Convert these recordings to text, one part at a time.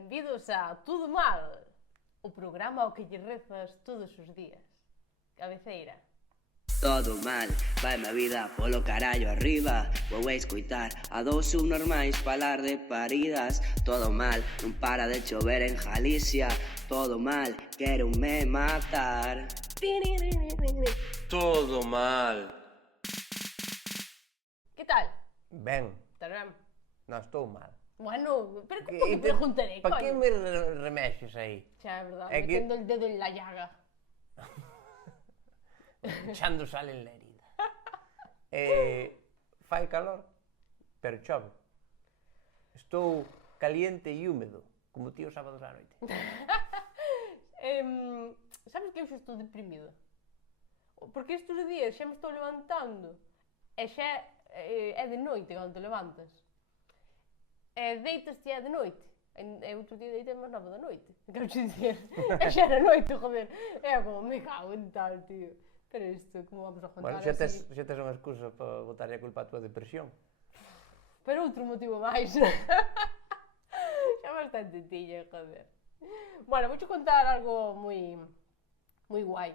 Benvidos a Tudo Mal, o programa ao que lle rezas todos os días. Cabeceira. Todo mal, vai a vida polo carallo arriba. Vou a escoitar a dous subnormais falar de paridas. Todo mal, non para de chover en Galicia. Todo mal, quero me matar. Todo mal. Que tal? Ben, Estás ben? non estou mal. Bueno, pero como te preguntaré, Para que coño? me remexes aí? Xa, é verdade, É que- metendo el dedo en la llaga. Echando sal en la herida. Fai calor, pero chove. Estou caliente e húmedo, como ti os sábados á noite. Sabes que eu xa estou deprimido? Porque estes días xa me estou levantando e xa é de noite cando te levantas. E deitas-te é de noite. E outro día deitei máis 9 da noite. Quero dicir, e xa era noite, joder. É como, me cago en tal, tío. Pero isto, como vamos a contar Bueno, xa así? tes unha excusa para botarlle a culpa a tua depresión. Pero outro motivo máis. Xa bastante tiña, joder. Bueno, vouche contar algo moi guai.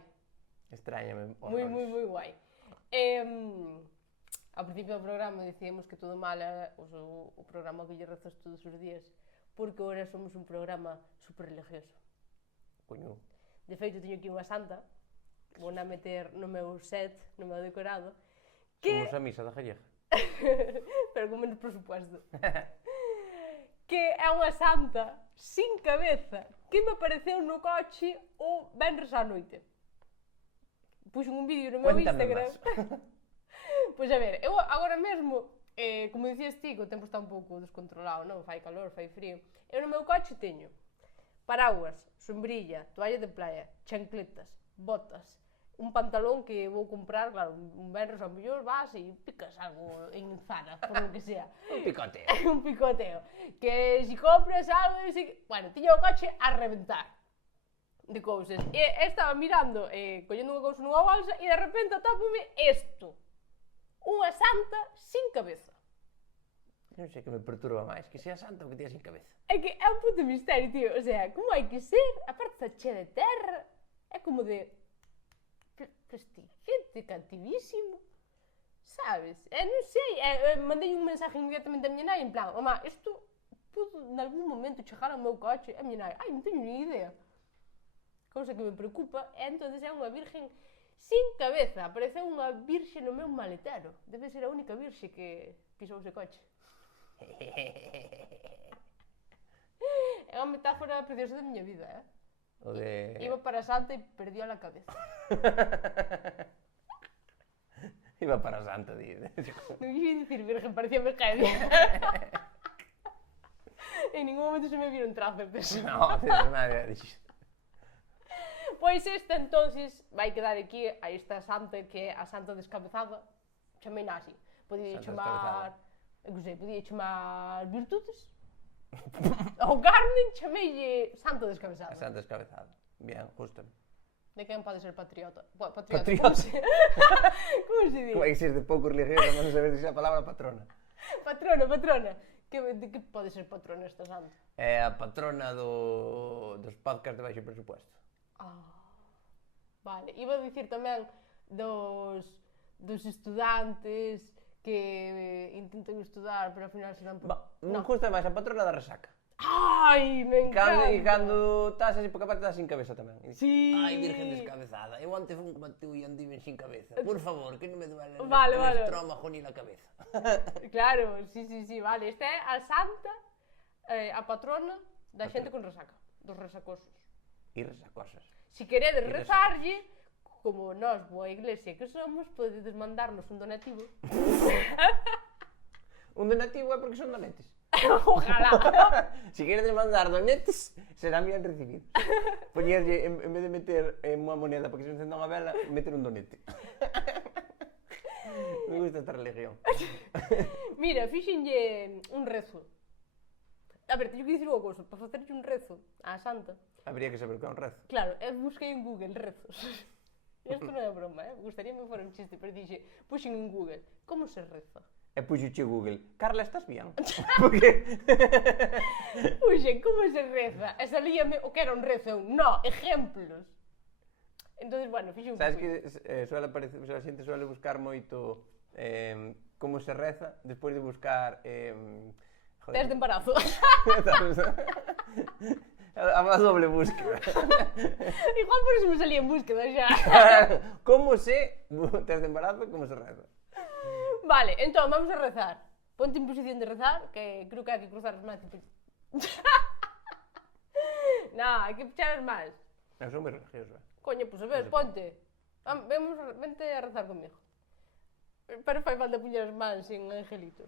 Extrañame. Moi guai. Ao principio do programa dicíamos que Todo Mal era o programa que lle rezas todos os días, porque agora somos un programa super religioso. Coño. De feito, teño aquí unha santa, vou na meter no meu set, no meu decorado, que... Somos a misa da gallega. pero con menos presupuesto. Que é unha santa sin cabeza que me apareceu no coche o venres á noite. Puxen un vídeo no meu Cuéntame Instagram. máis. Pois a ver, eu agora mesmo, como dicías ti, que o tempo está un pouco descontrolado, non? Fai calor, fai frío. Eu no meu coche teño paraguas, sombrilla, toalla de playa, chancletas, botas, un pantalón que vou comprar, claro, un venres ao mellor vas e picas algo en Zara, por lo que sea. Un picoteo. Un picoteo. Que si compras algo, bueno, tiño o coche a reventar de cousas. E estaba mirando, collendo unha cousa nunha bolsa e de repente atópome isto. Unha santa sin cabeza. Non sei que me perturba máis, que sea santa ou que tea sin cabeza. É que é un puto misterio, tío. O sea, como hai que ser? Aparte está chea de terra. É como de... prestigente, cativísimo. Sabes? Non sei. Mandei un mensaje inmediatamente a miña nai en plan, mamá, isto pudo en algún momento chegar ao meu coche. A miña nai, ai, non teño ni idea. Cousa que me preocupa é entonces é unha virgen sin cabeza. Apareceu unha virxe no meu maletero. Debe ser a única virxe que pisou ese coche. É unha metáfora preciosa da miña vida, O de... Iba para Santa e perdió la cabeza. Iba para santa, di. Non quixi dicir virgen, parecía mercadería. En ningún momento se me vieron trazos de eso. No, nada, dixes. Pois esta, entonces, vai quedar aquí a esta santa que é a santa descabezada. Chamei así. Podía Santa chamar... Eu que sei, podía chamar virtudes. Ao Carmen chameille santa descabezada. A santa descabezada. Bien, justo. De quen pode ser patriota? Bueno, patriota. Patriota. Como se di? Como hai que ser de pouco religioso, non saber dixer a palabra patrona. Patrona. De que pode ser patrona esta santa? É a patrona dos podcasts de baixo presupuesto. Vale. Iba a dicir tamén dos estudantes que intentan estudar, pero ao final se dan por... Non gusta máis a patrona da resaca. Ai, me encanta! E cando estás así, porque aparte estás sin cabeza tamén. Sí. Ai, virgen descabezada, eu antes fun como tú e andiven sin cabeza. Por favor, que non me duele Vale. el estrómago ni la cabeza. Claro, sí, vale. Esta é a santa, a patrona da xente con resaca, dos resacosos. E resacosas. Si queredes rezarlle, como nós, boa iglesia que somos, podedes mandarnos un donativo. Un donativo é porque son donetes. Ojalá. Si queredes mandar donetes, serán bien recibidos. Poñerlle, en vez de meter unha moneda para que se encenda unha vela, meter un donete. Me gusta esta religión. Mira, fixenlle un rezo. A ver, teño que dicir unha cousa, para facerlle un rezo á santa. Habría que saber que é un rezo. Claro, eu busquei en Google rezos. Isto non é broma, gustaríame que fora un chiste, pero dixe, puxen en Google, como se reza? E puxoche Google, Carla, estás bien? Porque... Puxen, como se reza? E salíame o que era un rezo, no, ejemplos. Entonces, bueno, fixo un Sabes quiz. que suele aparecer, a xente suele buscar moito como se reza despois de buscar... Test de embarazo. A doble búsqueda. Igual por eso me salía en búsqueda xa. Como se... Test de embarazo, como se reza. Vale, entón, vamos a rezar. Ponte en posición de rezar, que creo que hai que cruzar as mans. No, hai que pechar as mans. Eu son moi religioso. Coño, pues a ver, ponte. Vente a rezar comigo. Pero fai falta puñer as mans sin angelito.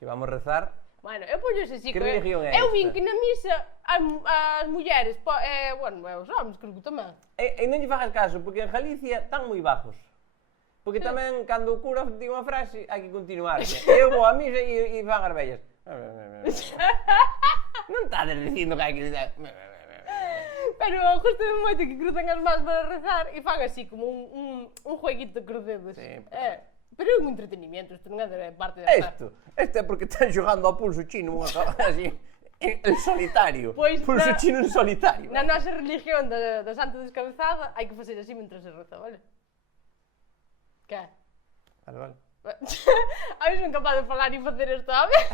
Se vamos a rezar... Bueno, eu poño ese sí, Que religión é eu esta? vin que na misa as mulleres, bueno, os homens creo que tamén. E non lle fagas caso, porque en Galicia están moi bajos. Porque tamén, cando o cura di unha frase, hai que continuar. Eu vou a misa e fan as vellas. Non estades dicindo que hai que... Pero justo de moito que cruzan as mans para rezar e fan así como un jueguito cros dedos. Sí. Pero é un entretenimiento, isto non é de parte de rezar. Este é porque están xogando ao pulso chino, unha así, en solitario. Pois Pulso na- chino en solitario. Na nosa religión da Santa Descabezada hai que facer así mentre se reza, vale? Que? Vale, vale. A ver se son capaz de falar e facer isto a ver.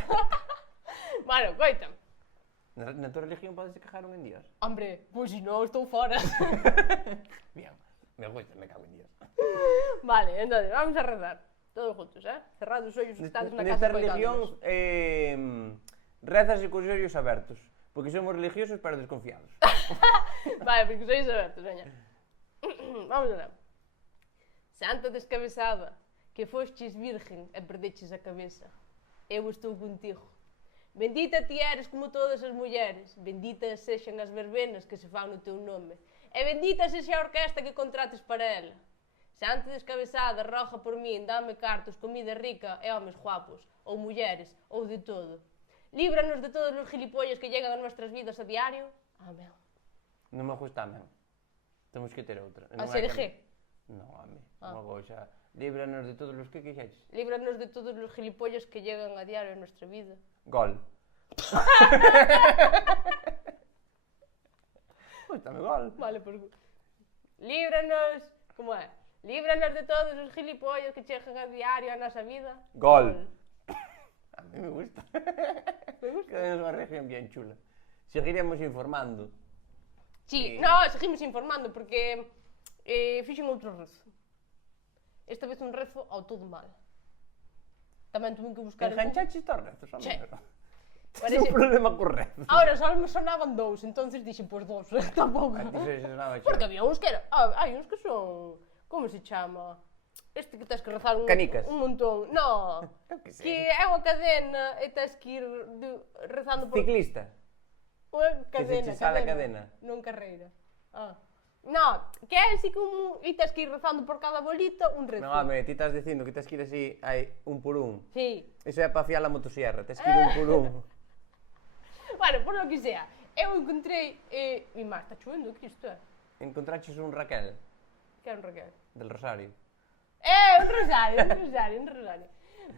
Bueno, coita. Na tua religión podes quejar un en Dios. Hombre, pois si non estou fora. Bien, me gusta, me cago en Dios. Vale, entonces, vamos a rezar. Todos juntos, cerrados os ollos, estados na casa Nesta religión rezase cos ollos abertos, porque somos religiosos pero desconfiados. Vale, porque sois abertos, veña. Vamos a ver. Santa Descabezada, que fostes virgen e perdeches a cabeza, eu estou contigo. Bendita ti eres como todas as mulleres, benditas sexan as verbenas que se fan no teu nome, e bendita sexa a orquesta que contrates para ela. Santa Descabezada, roja por min, dame cartos, comida rica e homes guapos, ou mulleres, ou de todo. Líbranos de todos os gilipollas que llegan a nuestras vidas a diario. Amén. Non me gusta, men. Temos que ter outra. A SRG. Non, a mí. Unha cousa. Líbranos de todos os que quixeches. Líbranos de todos los gilipollas que llegan a diario a nuestra vida. Gol. Gústame gol. Vale, pues... Líbranos... Como é? Líbranos de todos os gilipollas que chegan a diario a nosa vida. Gol. A mí me gusta. Me gusta. Que é unha región bien chula. Seguiremos informando. Sí, Sí. no, seguimos informando porque fixen outro rezo. Esta vez un rezo ao todo mal. Tamén tuve que buscar... Enganchaches tos rezos, Che. amigo. Parece- Tens un problema co rezo. Ahora só me sonaban dous, entonces dixen, pois dous, tampouco. A ti se sonaba Porque xa. había uns que era... hai uns que son... Como se chama? Este que tens que rezar un, Canicas. un montón. No, Eu que sei. que é unha cadena e tens que ir rezando por... Ciclista. Unha cadena, che sale a cadena. Non carreira. No, que é así como... E tens que ir rezando por cada bolita un rezo. Non, home, ti estás dicindo que tens que ir así, hai un por un. Sí. Iso é para fiar a motosierra, tens que ir un por un. Bueno, por lo que sea. Eu encontrei... Mi má, está chovendo, Cristo, Encontraches un Raquel, Que é un Raquel? del Rosario. Un rosario, un rosario, un rosario.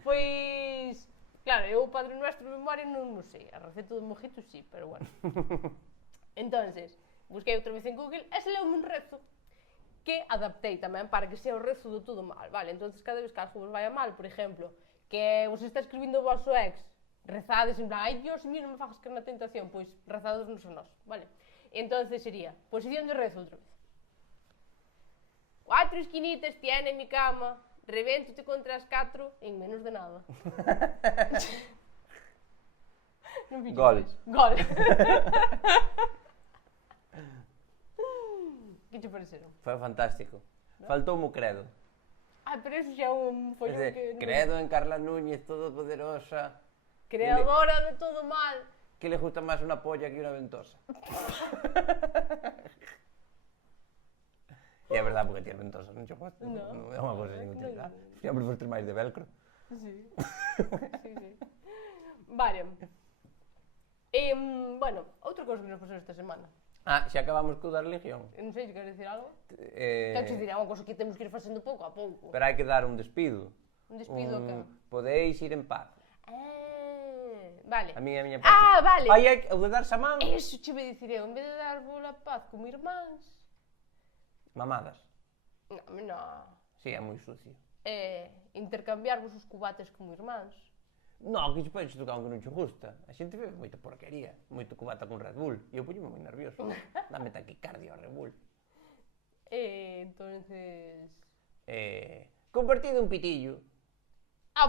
Pois... Claro, eu o Padre Nuestro de memoria non sei. A receta do mojito sí, pero bueno. Entonces, busquei outra vez en Google e saleume un rezo que adaptei tamén para que sea o rezo do todo mal, vale? Entonces, cada vez que algo vos vai a mal, por exemplo, que vos está escribindo o vosso ex, rezades en plan, ai Dios mío, non me fagas caer na tentación, pois rezados nos a nós, vale? Entonces sería, posición de rezo outra vez. 4 esquinitas tiene mi cama, revéntate contra as 4 en menos de nada. Non fixo Gol. máis. Gol. Que che pareceron? Foi fantástico. Faltoume o credo. Pero eso xa é un Es follón de, que... credo en Carla Núñez, todopoderosa, Creadora de todo mal. que le gusta máis unha polla que unha ventosa. E é verdade, porque ti é ventosa, non che gusta? No. Non é unha cosa sin utilidade. No. Sempre fostes máis de velcro. Sí. Sí, sí. Vale. Bueno, outra cosa que nos pasou esta semana. Ah, xa acabamos co da religión. Non sei se queres dicir algo. Eh, Quero che dirá unha cosa que temos que ir facendo pouco a pouco. Pero hai que dar un despido. Un despido a quen? Podeis ir en paz. Vale. A miña parte. Vale. Ai, o de darse a man, Eso che vou dicir eu, en vez de dar bola paz como irmáns... mamadas. Non. Si, é moi sucio. Intercambiarvos os cubates como irmáns. No, que che podes tocar un que non che gusta. A xente ve moita porquería, moito cubata con Red Bull. E eu poño moi nervioso. Dame taquicardia ao Red Bull. Entonces... Compartido un pitillo.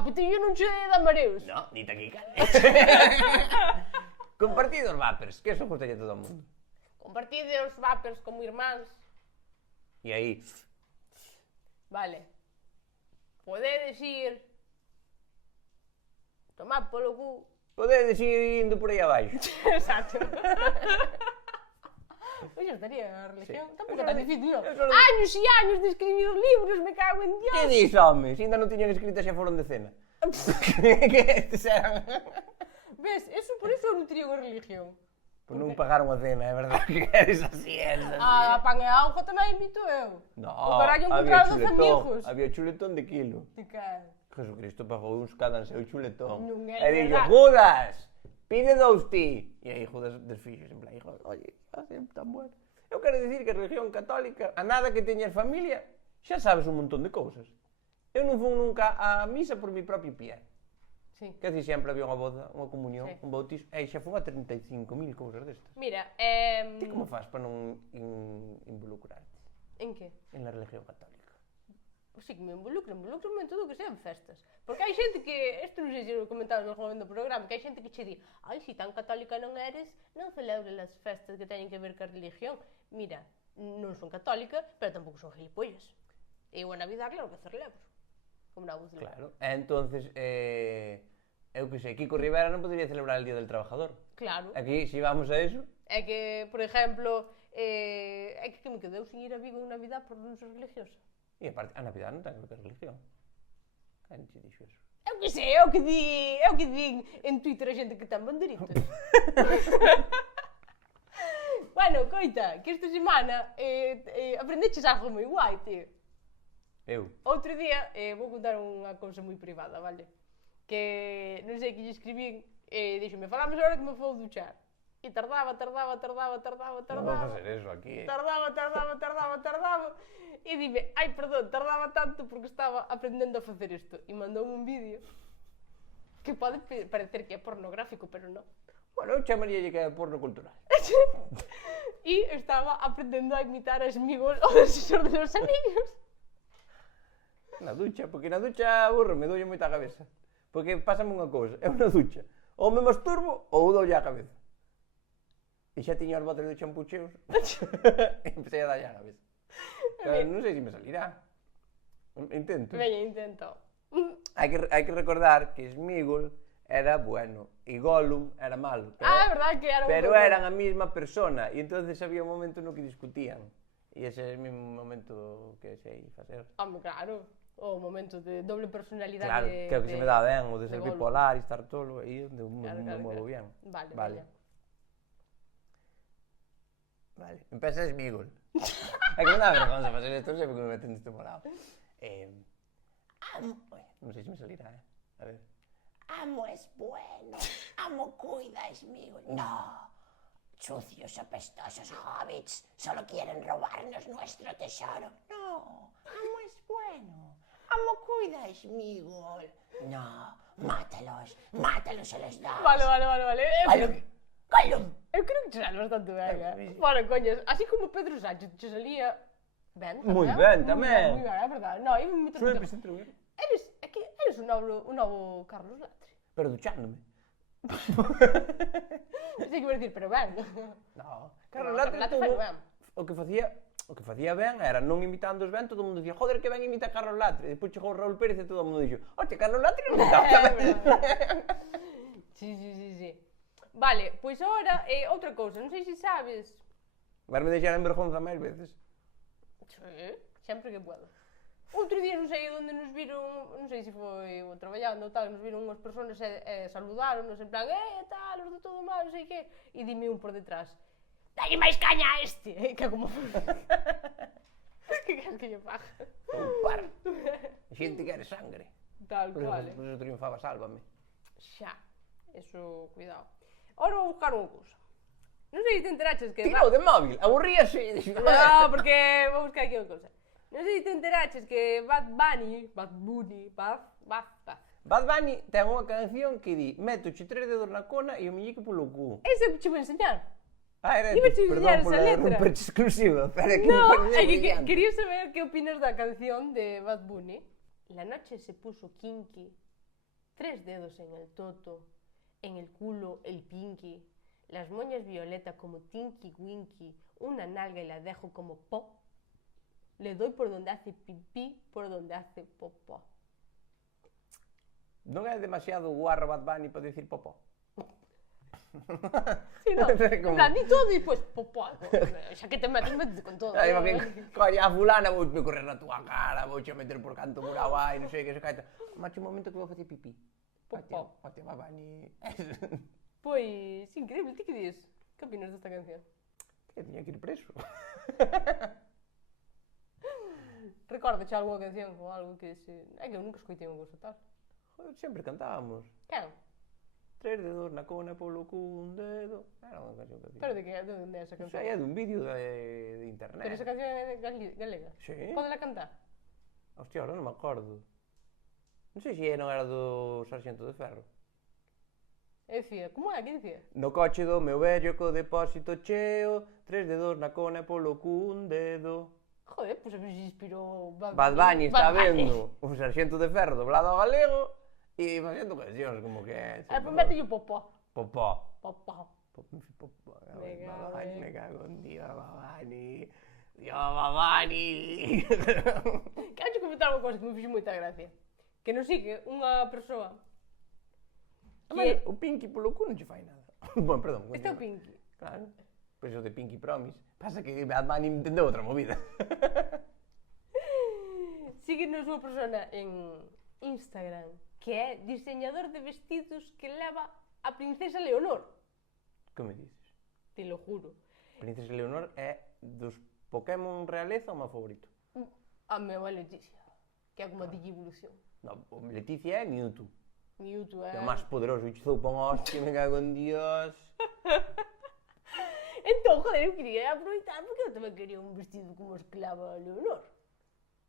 Pitillo non che dá mareos. No, ni taquicardia. Compartido os vapers, que eso gustalle a todo o mundo. Compartide os vapers como irmáns. E aí, Vale. Podedes ir... Tomar polo cu. podedes ir indo por aí abaixo. Exacto. Pois xa estaría a religión. Sí. Tampouco era difícil, non? Eu solo- Años e años de escribir os libros, me cago en Dios. Que dis, home? Se ainda non tiñan escrita xa foron de cena. Que estes eran... Ves, eso por eso eu non tería unha religión. Pois non pagaron a cena, é verdade que eres así, eres así. A pan e a auga tamén invito eu. No, O carallo había encontrado dos amigos. Había chuletón de kilo. Te cae. Jesucristo pagou uns cada seu chuletón. Non é E dixo, verdad. Judas, pide 2 ti. E aí Judas desfixos, en plan, hijo, oye, así tan bueno. Eu quero dicir que a religión católica, a nada que teñas familia, xa sabes un montón de cousas. Eu non fui nunca á misa por mi propio pie. Sí. Que así sempre había unha boda, unha comunión, Sí. un bautismo, e xa fun a 35.000 cousas destas. Mira, Ti como faz para non involucrarte en que? en la religión católica? Sí que me involucro en todo o que sean festas. Porque hai xente que, isto non sei se o comentaron no momento do programa, que hai xente que che di, ai, si tan católica non eres, non celebres as festas que teñen que ver ca religión. Mira, non son católica, pero tampouco son gilipollas. E eu a Navidad, claro que celebro. Como na voz de Claro. E entonces, eu que sei, Kiko Rivera non podría celebrar el Día del Trabajador. Claro. Aquí, si vamos a eso, É que, por exemplo, é que me quedou sin ir a Vigo en Navidad por non ser religiosa. e aparte, a Navidad non ten que ver con religión. Quen che dixo eso? Eu que sei, é o que di en Twitter a xente que ten banderitas. Bueno, coita, que esta semana aprendeches algo moi guai, tío. Eu? Outro día, vou contar unha cousa moi privada, vale? Que non sei que lle escribín, díxome, falamos agora que me vou duchar. E tardaba. Non vou facer eso aquí. Tardaba. E dime, ai, perdón, tardaba tanto porque estaba aprendendo a facer isto. E mandoume un vídeo que pode parecer que é pornográfico, pero non. Bueno, eu chamaría que é porno cultural. E estaba aprendendo a imitar a Smigol o del Señor de los Anillos. Na ducha, porque na ducha aburro, me doulle moita a cabeza. Porque pásame unha cousa, eu na ducha, ou me masturbo ou doulle a cabeza. E xa tiña os botes de champú cheos, e empecé a dalle a cabeza. Pero non sei se me salirá. Intento. Veña, intento. Hai que recordar que Smigol era bueno e Gollum era malo. É verdad que era un Pero pouco- eran a mesma persona e entonces había un momento no que discutían. E ese é o mesmo momento que sei facer. Home, claro. O momento de doble personalidade Claro, que é o que se me dá ben, o de ser Gollum. bipolar e estar tolo, aí onde me Claro, muevo bien. Vale, Vale. veña. Vale, empeza Smigol. É que me dá vergonza facer isto, non sei porque me meten neste molado. Non sei se me salirá, A ver. Amo es bueno, amo cuida Smigol. No, sucios apestosos hobbits solo quieren robarnos nuestro tesoro. No, amo es bueno, amo cuida Smigol. No, mátalos se les da. Vale. Gollum. Eu creo que te sale bastante ben, Sí. Bueno, coñas, así como Pedro Sánchez te salía ben tamén. Moi ben, tamén. Moi ben, é verdade. No, eu me meto Sempre sempre eu. Eres un novo Carlos Latre. Pero duchándome. Sei que vou dicir, pero ben. No, Carlos Carlos Latre Latre fai tuvo- ben. O que facía ben era non imitando os ben, todo o mundo dicía, joder, que ben imita a Carlos Latre. E despois chegou Raúl Pérez e todo o mundo dixo, hostia, Carlos Latre non imitaba ben. Sí. Vale, pois agora, outra cousa, non sei se sabes. Verme deixar en vergonza máis veces. Sí, sempre que puedo. Outro día non sei onde nos viron, non sei se foi traballando ou tal, nos viron unhas persoas e saludaronnos en plan, tal, os de todo mal, non sei que, e dime un por detrás, dalle máis caña a este, que como... que queres que lle faga? Ou parto. A xente quere sangre. Tal Por cual, eso triunfaba Sálvame. Xa, eso, cuidado. Ahora vou buscar unha cousa. Non sei se te enteraches que... Tirou de móvil, aburríase. No, porque vou buscar aquí unha cousa. Non sei se te enteraches que Bad Bunny... Bad Bunny ten unha canción que di "Métoche 3 dedos na cona e o miñique polo cu". Ese che vou enseñar. Era Iba a enseñar perdón esa pola letra. romperche exclusiva, pero é que No, me pareceu é que brillante. quería saber que opinas da canción de Bad Bunny. La noche se puso kinky, 3 dedos en el toto, en el culo el pinky, las moñas violeta como Tinky Winky, una nalga y la dejo como pop, le doy por donde hace pipí, por donde hace popó. Non é demasiado guarro Bad Bunny para dicir popó. Sí, no, Como- en plan, di todo y después popó. Xa que te metes con todo. Aí ¿no? va que coña a fulana vou me correr na túa cara, vou che meter por canto murao aí, non sei que se caeta. Macho, un momento que vou facer pipí. Popó. Hostia, Bad Bunny. Pois, increíble, ti que dis? Que opinas desta canción? Que tiña que ir preso. Recorda xa algunha canción ou algo que se... É que eu nunca escoitei unha cousa tal. Joder, sempre cantábamos. Quen? 3 dedos na cona polo cu, un dedo. Era unha canción que Pero dicía. de onde é esa Non canción? sei, é dun vídeo de internet. Pero esa canción é galega. Sí? Pódela cantar? Hostia, ahora non me acordo. Non sei se non era do Sarxento de Ferro. É dicir, como é? Que dicía? No coche do meu vello co depósito cheo, 3 dedos na cona e polo cu, un dedo. Joder, pois pues, se inspirou Bad Bunny está Bad Bunny. vendo o Sarxento de Ferro doblado ao galego e facendo cancións como que é. Ah, pois mete o popó. Popó. Popó. Popó. Me cago en- Me cago en Dios, Babani. Dios, Babani. Quero che comentar unha cousa que me fixo moita gracia. Que non sigue unha persoa que... O Pinky polo cu non che fai nada. Bueno, perdón. Este é o continúa. Pinky. Claro. Pois o de Pinky Promise. Pasa que Bad Bunny entendeu outra movida. Sigue nos unha persona en Instagram que é diseñador de vestidos que leva a princesa Leonor. Que me dices? Te lo juro. Princesa Leonor é dos Pokémon realeza o meu favorito. A meu é Leticia, que é como a Digivolución. No, o Leticia é Mewtwo. Mewtwo é... Que é o máis poderoso. E chezou para un hostia, me cago en Dios. Entón, joder, eu quería aproveitar porque eu tamén quería un vestido como os que leva a Leonor.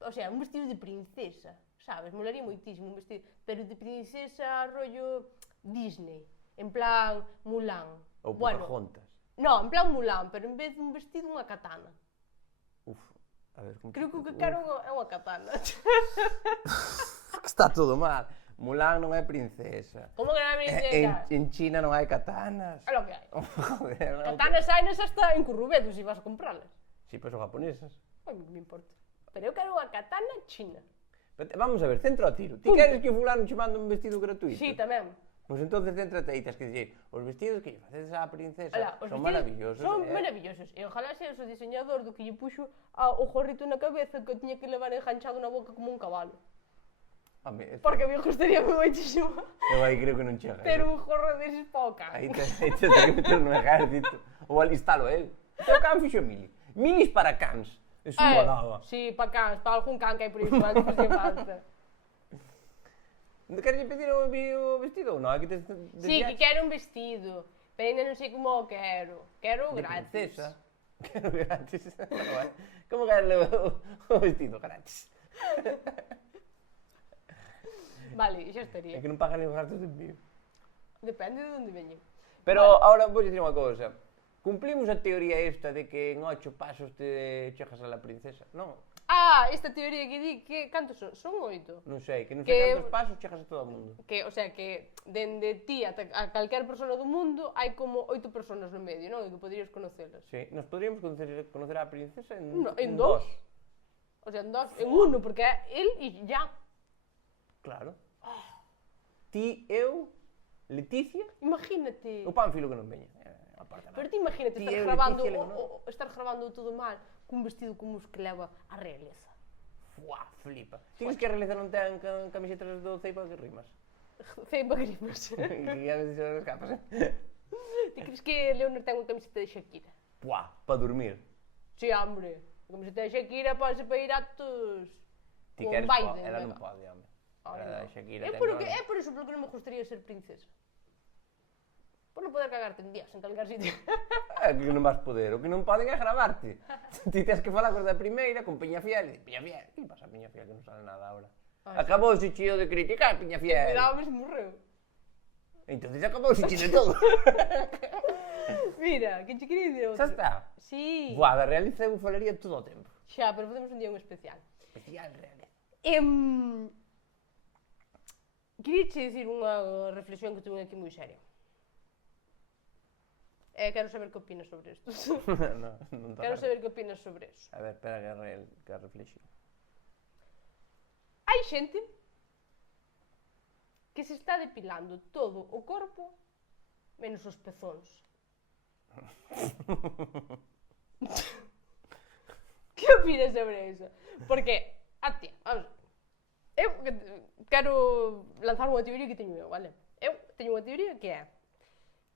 O sea, un vestido de princesa, sabes? Molaría moitísimo un vestido, pero de princesa rollo Disney, en plan Mulan. Ou Pocahontas. No, en plan Mulan, pero en vez dun vestido unha katana. Uf, a ver como... Creo que o que quero é unha katana. Está todo mal. Mulan non é princesa. Como que non é princesa? En China non hai katanas. É lo que hai. Joder, non. Katanas hai nas hasta en Currubedo, se vas a compralas. Si, pois son japonesas. A mí que me importa. Pero eu quero unha katana china. Vamos a ver, centro a tiro. Ti Punto. queres que o fulano che mande un vestido gratuito? Sí, tamén. Pois entonces céntrate aí, tens que dicir, os vestidos que lle facedes á princesa Ola, os son vestidos maravillosos. Son maravillosos. E ojalá seas o diseñador do que lle puxo o gorrito na cabeza que o tiña que levar enganchado na boca como un cabalo. Home, Porque a mí gustaría moitísimo eu aí creo que non chega. ter un gorro deses para o can. Aí te que meter no ejército. Ou alistalo el. O can fixo mili. Milis para cans. Es unha nova. Sí, para cans, para algún can que hai por aí fora que facía falta. Queres pedir o vestido ou non? Aquí tes Sí, que quero un vestido. Pero ainda non sei como o quero. Quero de gratis. princesa. Quero gratis. Como queres o vestido gratis? Vale, xa estaría. É que non pagan os gastos de envío. Depende de onde veñen. Pero Vale. ahora vou dicir unha cousa. Cumplimos a teoría esta de que en 8 pasos te chegas a la princesa? Non, Ah, esta teoría que di que cantos son? Son 8. non sei, que non Que- sei cantos pasos chegas a todo o mundo. Que, o sea, que dende ti a calquer persona do mundo hai como 8 personas no medio, non? E que poderías conocelas. Sí, nos podríamos conocer a princesa en, No, en dos. O sea, en 2, en 1, porque é el e ya. Claro. Ti, eu, Leticia, Imagínate. o Pánfilo que non veña. Aparta Pero ti imagínate Ti, estar eu, grabando, Leticia, Leonor. estar grabando todo mal cun vestido como os que leva a realeza. Fuá, flipa. Ti crees que a realeza non ten camisetas do Ceipa que rimas? Ceiba grimas. E a veces se as capas, Ti crees que Leonor ten unha camiseta de Shakira? Fuá, para dormir. Sí, hombre. A camiseta de Shakira pode ser para ir a actos Ti con queres, Biden. ela venga. non pode, home. Ai, Para no. Shakira É ten por nome. iso polo que non me gustaría ser princesa. Por non poder cagarte en días en calquer sitio. É que non vas poder, o que non poden é gravarte. Ti tens que falar con da primeira, con Peñafiel, e Peñafiel, que pasa a Peñafiel que non sale nada agora? Ai, Acabou o chío de criticar Peñafiel. Cuidado, me se morreu. Entonces acabou o chío de todo. Mira, que che quería dicir outro. Xa está. Sí. Buah, da realiza eu falaría todo o tempo. Xa, pero podemos un día un especial. Especial realiza. Queria che dicir unha reflexión que tuve aquí moi seria. Quero saber que opinas sobre isto. non Quero saber que opinas sobre eso. A ver, espera que reflexión. Hai xente que se está depilando todo o corpo menos os pezóns. Que opinas sobre iso? Porque, tía, vamos, eu quero lanzar unha teoría que teño eu, vale? Eu teño unha teoría que é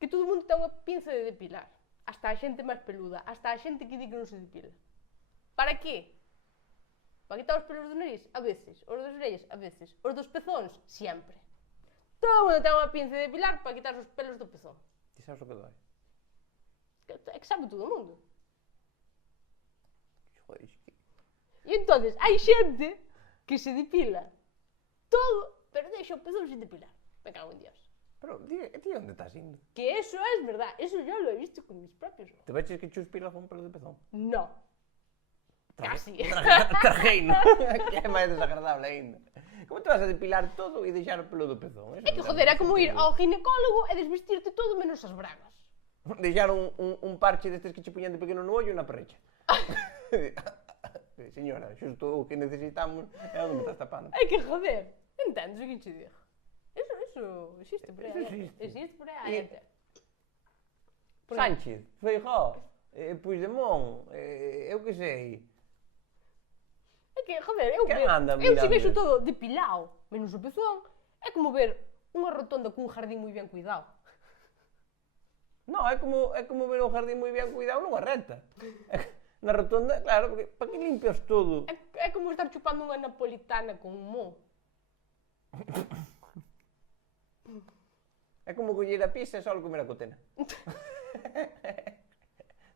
que todo o mundo ten unha pinza de depilar. Hasta a xente máis peluda, hasta a xente que di que non se depila. Para qué? Para quitar os pelos do nariz? A veces. Os das orellas? A veces. Os dos pezóns? Siempre. Todo o mundo ten unha pinza de depilar para quitar os pelos do pezón. Ti sabes o que dói? É que sabe todo o mundo. Joder, iso que... E entonces hai xente que se depila todo, pero deixa o pezón sin depilar. Me cago en Dios. Pero, ti onde estás indo? Que eso es verdad. Eso yo lo he visto con mis propios ojos. Te veches que chuspila con pelo de pezón? No. Casi. Trajeino. Que é máis desagradable ainda. Como te vas a depilar todo e deixar o pelo do pezón? É que, joder, é como ir ao ginecólogo e desvestirte todo menos as bragas. Deixar un parche destes que che puñan de pequeno no ollo e na perrecha. Señora, xusto o que necesitamos é onde me estás tapando. É que, joder, entendes o que te digo? Eso existe por aí. Eso existe. Existe por aí. E- Sánchez, Feijóo, Puigdemont, eu que sei. É que, joder, eu Quen anda se mirando vexo eso? todo depilado, menos o pezón, é como ver unha rotonda cun jardín moi ben cuidado. No, é como ver un jardín moi ben cuidado nunha reta. Na rotonda, claro, porque para que limpias todo? É como estar chupando unha napolitana con un mo. É como coller a pizza e só comer a cotena.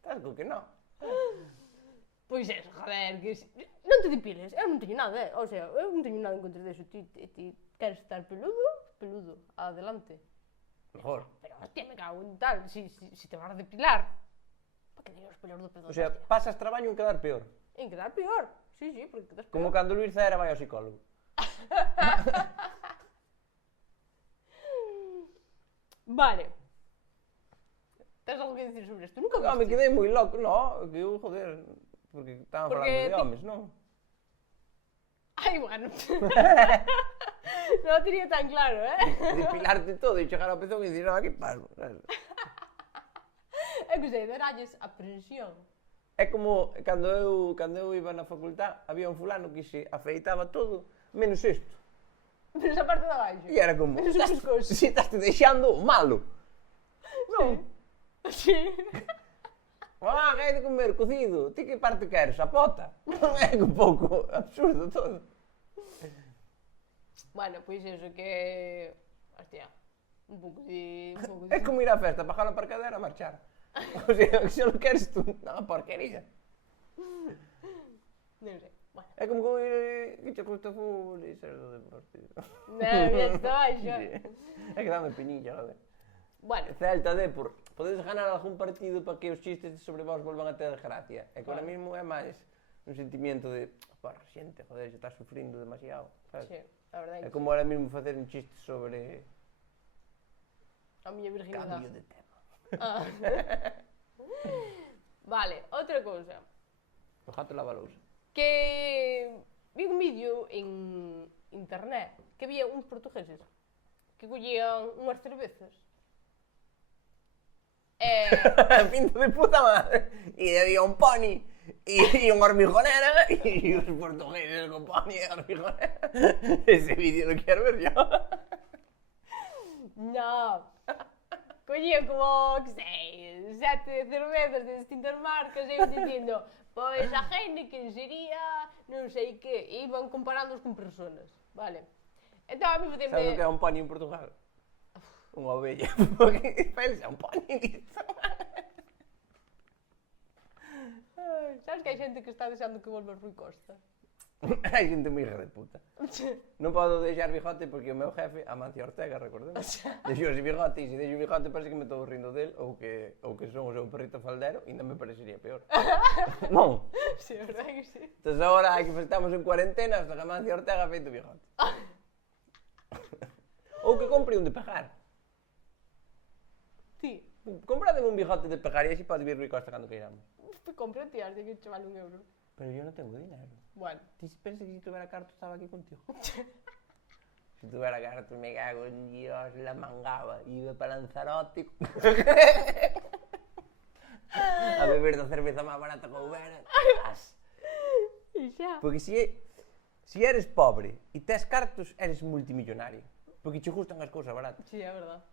Estás co que non? Pois eso, joder, que non te depiles, eu non teño nada, o sea, eu non teño nada en contra deso, ti queres estar peludo, adelante. Mejor. Pero, hostia, me cago en tal, si te vas a depilar, para que teñas os pelos do pezón, O sea, hostia. pasas traballo en quedar peor. En quedar peor, sí, porque quedas peor. Como cando Luis Zahera vai ao psicólogo. Vale. Tens algo que dicir sobre isto? Nunca Non, me viste? quedei moi loco. No, que eu, joder, porque estaban Porque falando de ti- homes, non? Ai, bueno. Non o tería tan claro, Depilarte todo e chegar ao pezón e dicir, no, aquí paso. É que sei, daralles aprensión. É como cando eu iba na facultad, había un fulano que se afeitaba todo, menos isto. Pero esa parte de abaixo. E era como, Menos os pescoços. si estás deixando o malo. Non. Sí. Ah, que hai de comer cocido. Ti que parte queres? A pota? Non é un pouco absurdo todo. Bueno, pois eso que... Hostia, un pouco de... É como ir á festa, bajar a parcadera e marchar. O sea, que só queres tú, non, porquería. Non sei, bueno. É como ir que che gusta fútbol e ser do deporte. Non, mira, está baixo. É que dame penilla, joder. Bueno, Celta Depor, podedes ganar algún partido para que os chistes sobre vos volvan a ter gracia. É que ahora Claro. mismo é máis un sentimiento de, porra, xente, joder, xa estás sufrindo demasiado. Sabes? sí, a verdade É que como ahora mismo facer un chiste sobre a miña cambio virginidade. de tema. Ah. Vale, outra cousa. O gato lava a lousa. Que vi un vídeo en internet que había uns portugueses que collían unhas cervezas Pinto de puta madre. E había un pony e un hormigonera e os portugueses con pony e hormigonera. Ese vídeo lo quero ver yo. No. Collían como, que sei, 7 cervezas de distintas marcas e iban dicindo, pois a Heineken sería non sei que, e iban comparándoos con personas, vale? Entón, a mí Sabes o que é faceme... un pony en Portugal? Unha ovella. Porque Félix é un pony. Sabes que hai xente que está deseando que volva Rui Costa? Hai xente moi hija de puta. Non podo deixar bigote porque o meu jefe, Amancio Ortega, recordemos, deixou ese bigote e se deixo o bigote parece que me estou rindo del ou que son o seu perrito faldero e ainda me parecería peor. Non. Sí, a verdade que sí. Entón agora hai que estamos en cuarentena hasta que Amancio Ortega ha feito bigote. Ou que compre un de pegar. Ti, Comprademe un bigote de pegar e así pode vir Rui Costa cando queiramos. te compro a ti, así que che vale €1. Pero yo non tengo dinero. Bueno. Ti pensas que si tuviera carto estaba aquí contigo? Si tuviera carto me cago en Dios, la mangaba. Iba para Lanzarote. A beber da cerveza máis barata que houbera. E xa. Porque si eres pobre e tes cartos, eres multimillonario. Porque che gustan as cousas baratas. Sí, é verdad.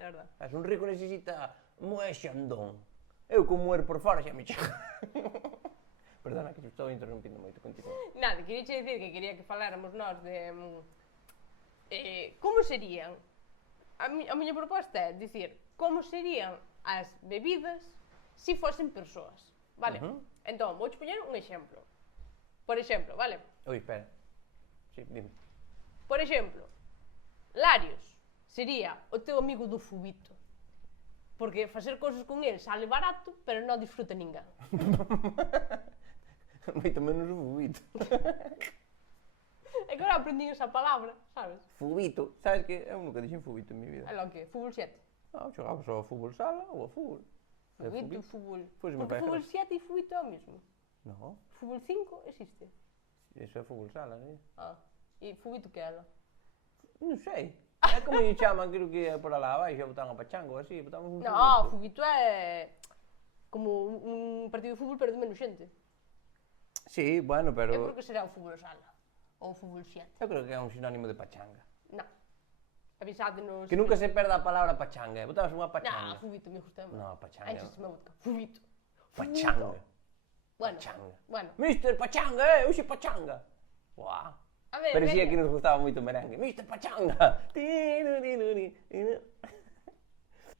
É verdad. Un rico necesita moer xandón. Eu con moer por fora xa me chega. Perdona, que te estou interrompindo moito, continúa. Nada, quería che dicir que quería que faláramos nós de... como serían... A miña proposta é dicir como serían as bebidas se fosen persoas, vale? Entón, vouche poñer un exemplo. Por exemplo, vale? Ui, espera. Sí, dime. Por exemplo, Larios sería o teu amigo do fubito. Porque facer cousas con el sale barato, pero non disfruta ninguén. Moito menos o fubito. É que agora aprendí esa palabra, sabes? Fubito. Sabes que eu nunca dixen fubito en mi vida. É lo que, fútbol 7. Non, xogaba só a fútbol sala ou a fútbol. Fubito, fútbol. Pois me Porque parece. fútbol 7 e fubito é o mesmo. Non, Fútbol 5 existe. iso é fútbol sala, non? Ah, e fubito que é ela? Non sei. É como lle chaman, creo que é por alá abaixo, botaban a pachanga ou así, botamos un No, fubito. fubito é como un partido de fútbol pero de menos xente. Sí, bueno, Eu pero creo que será o fútbol sala. Ou o fútbol 7. eu creo que é un sinónimo de pachanga. Non. Avisádenos. Que nunca se perda a palabra pachanga, botabas unha No, pachanga. fubito me gusta máis. No, pachanga. Ai, se me gusta. Fubito. Pachanga. Bueno, Pachanga. bueno. Mister Pachanga, hoxe pachanga. Guau. A ver, Parecía venga. que nos gustaba moito o merengue. Mister Pachanga.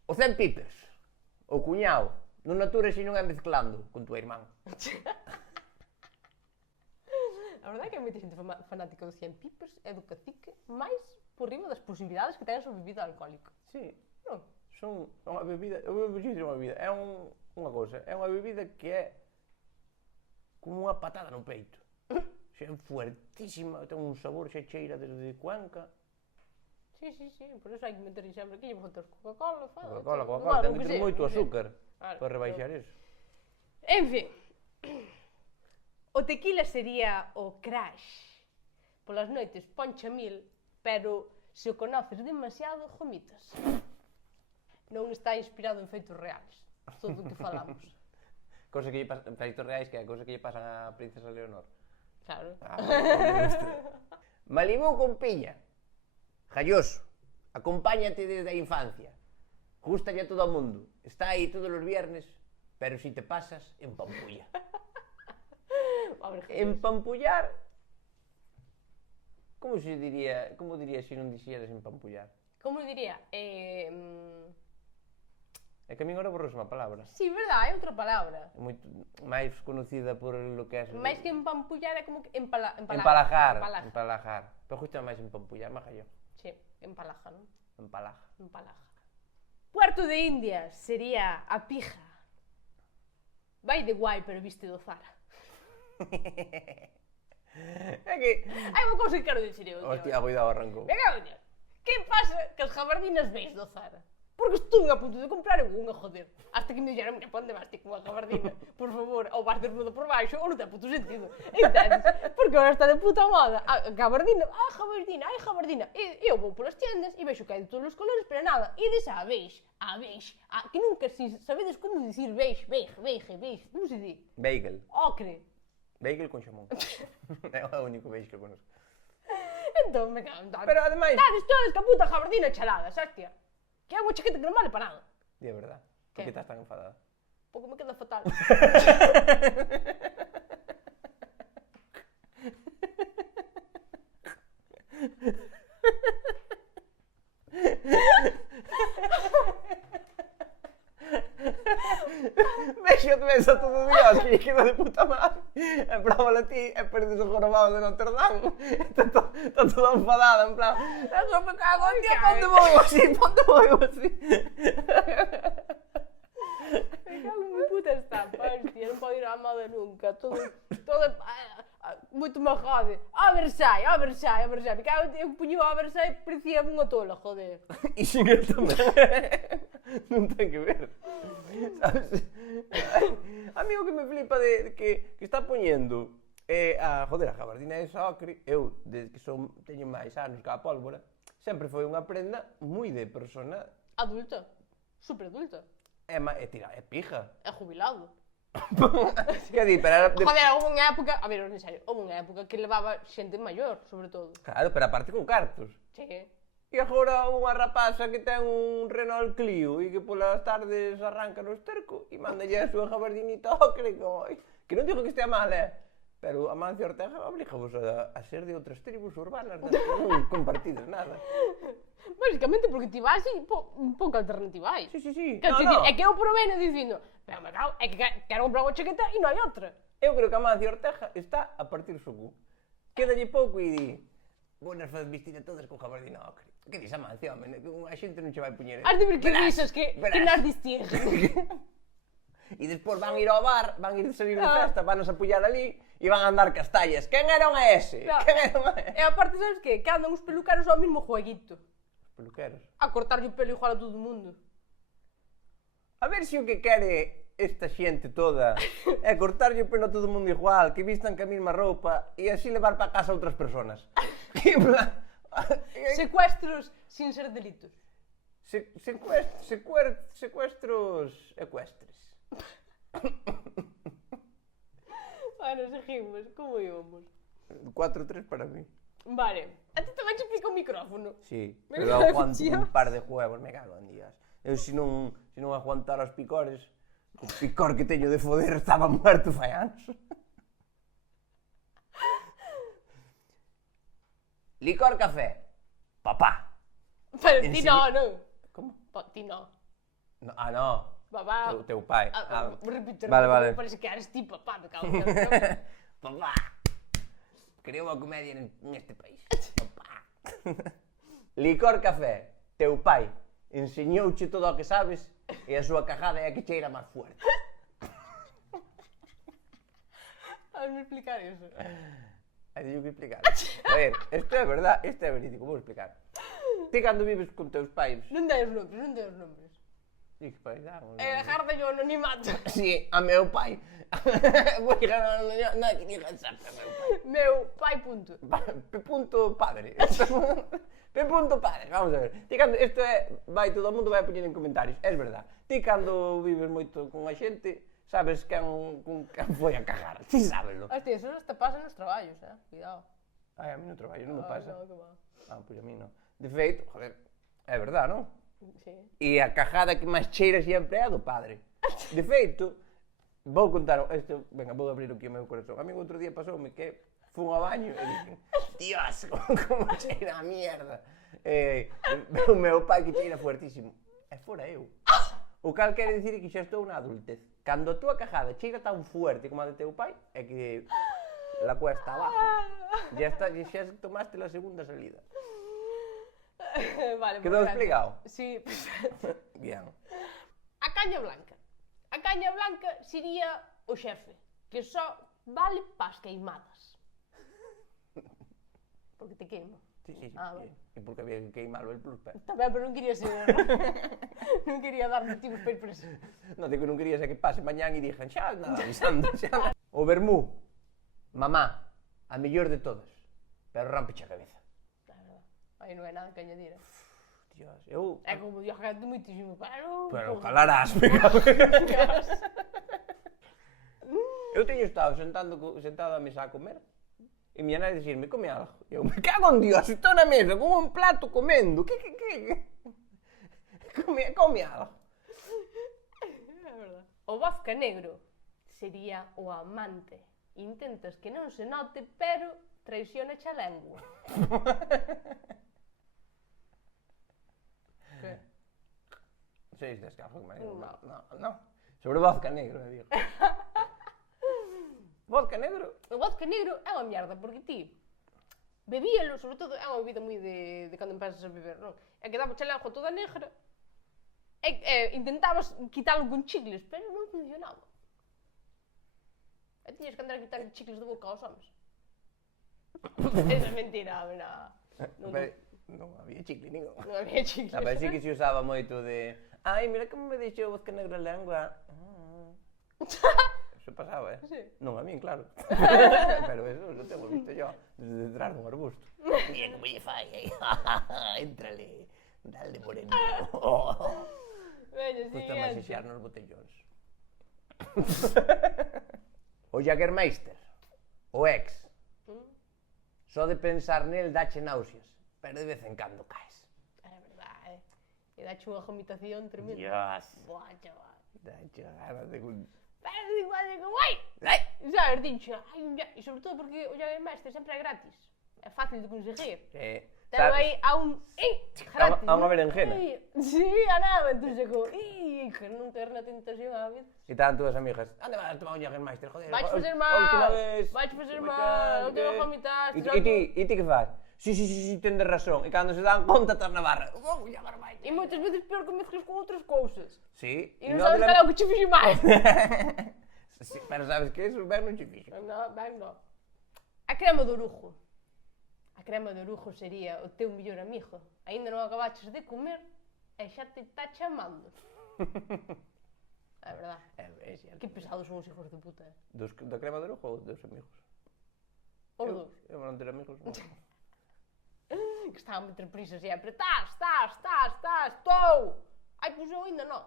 O Zen Pipers, o cuñado, non natura se non é mezclando con tua irmán. A verdade é que hai moita xente fanática do 100 Pipers e do cacique máis por riba das posibilidades que ten a súa bebida alcohólica. Sí, Non? son unha bebida, eu vou dicir unha bebida, é unha cousa, é unha bebida que é como unha patada no peito. Xa é fuertísima, ten un sabor xa cheira desde Cuenca. Sí, por eso hai que meter sempre aquí, lle botas Coca-Cola, Coca-Cola, ten que ter moito azúcar Claro, para rebaixar eso. En fin, o tequila sería o crash. Polas noites poncha mil, pero se o conoces demasiado, gomitas. Non está inspirado en feitos reales, todo o que falamos. Cosa que lle pasan, feitos reais, que é a cousa que lle pasan á princesa Leonor. Claro. Malibú con piña. Jalloso. Acompáñate desde a infancia. Gústalle a todo o mundo. Está aí todos os viernes, pero si te pasas, empampulla. Empampullar. Como diría se non dixeras empampullar? Como diría? É que a min agora borrouse unha palabra. Sí, verdad, é outra palabra. É moito máis conocida por lo que é... Máis que empampullar é como que Empalajar. Pero justo é máis empampullar, máis jallo. Sí, empalaja, non? Empalaja. Empalaja. Puerto de Indias sería a pija. Vai de guai, pero viste do Zara. É que... Hai unha cousa que quero dicir eu. Hostia, cuidado, arrancou. Me cago en Dios. Que pasa que as jabardinas veis do Zara? Porque estuve a punto de comprar unha, joder. Hasta que me dixeron, mira, ponde vas ti con a gabardina, por favor, ou vas desnudo por baixo, ou non ten puto sentido. Entendes? Porque agora está de puta moda. A gabardina, ai gabardina. E eu vou polas tiendas e vexo que hai de todos os colores, pero nada. E des a beige, que nunca sabedes como dicir beige, como se di? Bagel. Ocre. Bagel con xamón. É o único beige que conozco. Entón, me cago en tal. Pero ademais... Dades todas que a puta gabardina chalada, hostia. Que é unha chaqueta que non vale para nada. Di a verdad. Por que estás tan enfadada? Porque me queda fatal. pensa todo Dios que lle queda de puta madre. E próbala ti, e perdes o jorobado de Notre Dame. Está toda enfadada, en plan, eso me cago en Dios, ponte moi así, ponte moi así. Me cago en mi puta estampa, hostia, non podo ir á moda nunca, todo moito máis jode. A Versailles, me cago en Dios, puño a Versailles, parecía unha tola, joder. E sin el tamén. Non ten que ver. Sabes? A mí o que me flipa de que está poñendo a gabardina de Socri, eu, desde que teño máis anos que a pólvora, sempre foi unha prenda moi de persona Adulta, super adulta, é pija. é jubilado. Que di, pero era Joder, houve unha época, a ver, en serio, houve unha época que levaba xente maior, sobre todo. Claro, pero aparte con cartos. Sí. E agora unha rapaza que ten un Renault Clio e que polas tardes arranca no esterco e mandalle a súa gabardinita ao creco. Que non digo que estea mal, pero Amancio Ortega obliga-vos a ser de outras tribus urbanas das que non compartides nada. Básicamente porque ti vas e pouca alternativa hai. Sí. Quero dicir, é que eu proveno dicindo, pero me cago, é que quero comprar unha chaqueta e non hai outra. Eu creo que Amancio Ortega está a partir o cu. Quédalle pouco e di, buenas faz vestir a todas con gabardina ao creco. Que dis, Amancio, home, a xente non che vai poñer... Has de ver que risas que nas distinguen. E despois van ir ao bar, van ir salir de festa, van a apullar ali e van a andar castallas. Quen era un ese? No. Quen era un ese? E aparte, sabes que? Que andan os peluqueros ao mismo jueguito. Peluqueros. A cortarlle o pelo igual a todo o mundo. A ver se o que quere esta xente toda é cortarlle o pelo a todo o mundo igual, que vistan ca mesma roupa e así levar para casa a outras personas. Que en plan... Secuestros sin ser delitos. Secuestros ecuestres. Bueno, seguimos, como íbamos? 4-3 para mí. Vale, a ti tamén che pica o micrófono. Sí, Me pero cago en aguanto Dios. un par de huevos, me cago en Dios. Eu se non aguantara os picores, o picor que teño de foder estaba muerto fai anos. Licor café. Papá. Pero En ti serio? non. Como? Ti non. No, no. Papá. Teu pai. Repito, Vale. parece que eres ti, papá, me cago en Dios. Papá. Creo a comedia neste país. Papá. Licor café. Teu pai enseñouche todo o que sabes e a súa cajada é a que cheira máis fuerte. Hazme explicar eso. Hai de que explicar. A ver, isto é verdad, isto é verídico, vou explicar. Ti cando vives con teus pais... Non dai os nombres. Ti que pais dan? Jarda yo anonimato. Si, a meu pai. Non quería saber a meu pai. Meu pai punto. Punto padre. Punto padre, vamos a ver. Ti cando, isto é, todo o mundo vai a poñer en comentarios, é verdad. Ti cando vives moito con a xente, sabes quen foi a cagar, ti sabeslo. Hostia, eso te pasa nos traballos, cuidado. Ai, a mí no traballo, non me pasa. No, que va. Pois a mí non. De feito, joder, é verdad, non? Sí. E a cajada que máis cheira sempre é a do padre. De feito, vou contar isto, venga, vou abrir aquí o meu corazón. A mí outro día pasoume que fun ao baño e dixen, Dios, como cheira a mierda. O meu pai que cheira fuertísimo. E fora eu. O cal quere dicir que xa estou na adultez. Cando a túa cajada cheira tan fuerte como a de teu pai, é que la cuesta abajo. Ya tomaste la segunda salida. Vale, Quedou perfecto. explicado? Sí, perfecto. Bien. A caña blanca. A caña blanca sería o xefe, que só vale pas queimadas. Porque te queima. Sí. Vale. E porque había que queimarlo el plus, pero... Tamén, pero non quería ser... non quería dar motivos para ir preso. Non, digo, non quería ser que pase mañán e dixan, xa, nada, avisando, xa. O vermú, mamá, a mellor de todas, pero rompeche a cabeza. Aí non hai nada que añadir. Dios, eu... É como Dios, gente moitísimo, Pero calarás, me cago. Eu teño estado sentado a mesa a comer e miña nai dicirme, come algo. E eu, me cago en Dios, estou na mesa con un plato comendo. Que? Come algo. É verdade. O vodka negro sería o amante. Intentas que non se note, pero traiciona a lengua. Que? 6 descargo que me digo. No. No. Sobre vodka negro, digo. Vodka negro? O vodka negro é unha mierda, porque ti bebíalo, sobre todo, é unha bebida moi de cando empezas a beber, non? É que daba a auga toda negra e intentabas quitalo con chicles, pero non funcionaba. E tiñas que andar a quitar chicles de boca aos homens. Esa é mentira, mira. Non había chicle ningún. Non había chicles. Pero sí que se usaba moito de... Ai, mira como me deixou vodka negra a lengua. Eso pasaba, Sí. Non a min, claro. Pero eso lo tengo visto yo desde detrás dun arbusto. Mira como lle fai, Éntrale, dale moreno. Veña, Gusta siguiente. masexear nos botellóns. O Jägermeister, o ex, só de pensar nel dache náuseas, pero de vez en cando caes. É verdade, E dache unha vomitación tremenda. Dios. Buah, chaval. Dache ganas de... Pero igual de como, ai! Ai! Sabes, dincho, ai, e sobre todo porque o Jägermeister sempre é gratis. É fácil de conseguir. Pero aí a un... gratis. A unha berenjena. Sí, a nada, entón xa como... que non ter na tentación a vida. E estaban todas as amigas, ande vas a tomar un Jägermeister, joder. Vais facer a última mal, vez. vais facer Ui, mal, que- non te vomitaste. E ti que faz? Sí, tendes razón. E cando se dan conta estás na barra. E moitas veces peor que mezclas con outras cousas. Sí. E non sabes cal é o que che fixe máis. Sí, pero sabes que eso ben non che fixo. Non, ben non. A crema de orujo. A crema de orujo sería o teu mellor amigo. Aínda non acabaches de comer e xa te está chamando. É verdad. É certo. Que pesados son os hijos de puta. Da crema de orujo ou dos amigos? Os dos. Eu non ter amigos, non. Que estaban a meter prisas sempre. Estás, estou. Ai, pois eu ainda non.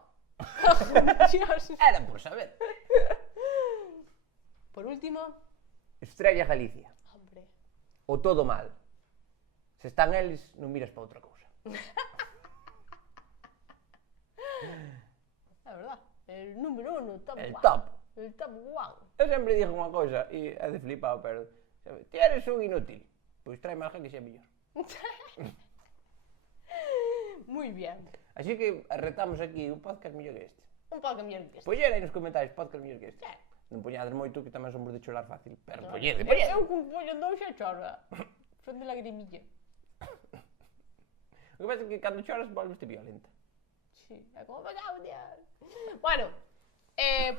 Dios. Era por saber. Por último, Estrella Galicia. hombre. O todo mal. Se están eles, non miras para outra cousa. É verdad. El número 1, top El one. top. El top one. Eu sempre dixo unha cousa e é de flipado, pero... Ti eres un inútil. Pois trae máis que sea mellor. Muy bien. Así que retamos aquí un podcast mellor que este. Un pouco mellor que este. Poñer aí nos comentarios podcast mellor que este. Sí. Non poñades moito que tamén somos de chorar fácil. Pero No. poñede. Eu con pollo non xa chora. Son de lagrimilla. O que pasa é que cando choras volveste violenta. Sí, é como me cago en Dios. Bueno,